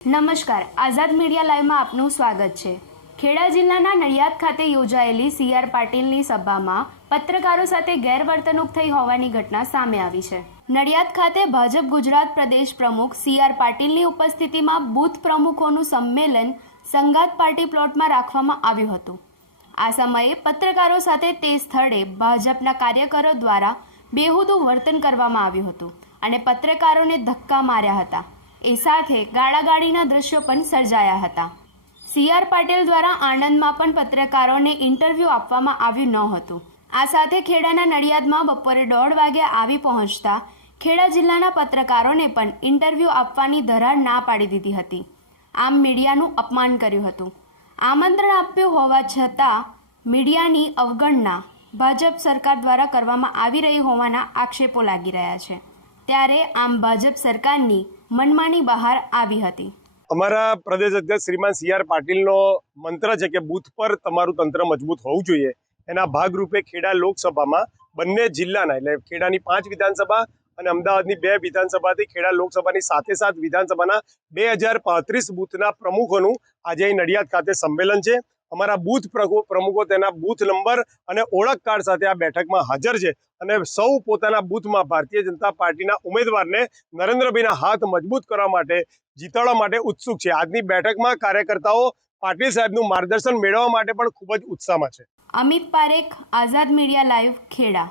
નમસ્કાર, આઝાદ મીડિયા લાઈવમાં આપનું સ્વાગત છે। ખેડા જિલ્લાના નડિયાદ ખાતે યોજાયેલી સીઆર પાટીલની સભામાં પત્રકારો સાથે ગેરવર્તણૂક થઈ હોવાની ઘટના સામે આવી છે। નડિયાદ ખાતે ભાજપ ગુજરાત પ્રદેશ પ્રમુખ સીઆર પાટીલની ઉપસ્થિતિમાં બૂથ પ્રમુખોનું સંમેલન સંગાત પાર્ટી પ્લોટમાં રાખવામાં આવ્યું હતું। આ સમયે પત્રકારો સાથે તે સ્થળે ભાજપના કાર્યકરો દ્વારા બેહુદું વર્તન કરવામાં આવ્યું હતું અને પત્રકારોને ધક્કા માર્યા હતા। એ સાથે ગાળાગાળીના દ્રશ્યો પણ સર્જાયા હતા। સીઆર પાટીલ દ્વારા આણંદમાં પણ પત્રકારોને ઇન્ટરવ્યૂ આપવામાં આવ્યું ન હતું। આ સાથે ખેડાના નડિયાદમાં બપોરે 1:30 વાગે આવી પહોંચતા ખેડા જિલ્લાના પત્રકારોને પણ ઇન્ટરવ્યૂ આપવાની ધરાર ના પાડી દીધી હતી। આમ મીડિયાનું અપમાન કર્યું હતું। આમંત્રણ આપ્યું હોવા છતાં મીડિયાની અવગણના ભાજપ સરકાર દ્વારા કરવામાં આવી રહી હોવાના આક્ષેપો લાગી રહ્યા છે। ત્યારે આમ ભાજપ સરકારની મનમાની બહાર આવી હતી। અમારા પ્રદેશ અધ્યક્ષ શ્રીમાન સીઆર પાટીલનો મંત્ર છે કે બૂથ પર તમારું તંત્ર મજબૂત હોવું જોઈએ। એના ભાગરૂપે ખેડા લોકસભામાં બંને જિલ્લાના એટલે ખેડાની 5 વિધાનસભા અને અમદાવાદની 2 વિધાનસભાથી ખેડા લોકસભાની સાથે વિધાનસભાના 2035 બૂથના પ્રમુખોનું આજે અહીં નડિયાદ ખાતે સંમેલન છે। અમારા બૂથ પ્રમુખો તેના બૂથ નંબર અને ઓળખ કાર્ડ સાથે આ બેઠકમાં હાજર છે અને સૌ પોતાના બૂથમાં ભારતીય જનતા પાર્ટીના ઉમેદવારને નરેન્દ્રભાઈના હાથ મજબૂત કરવા માટે જીતાડવા માટે ઉત્સુક છે। આજની બેઠકમાં કાર્યકર્તાઓ પાટીલ સાહેબનું માર્ગદર્શન મેળવવા માટે પણ ખૂબ જ ઉત્સાહમાં છે। અમિત પારેખ, આઝાદ મીડિયા લાઈવ, ખેડા।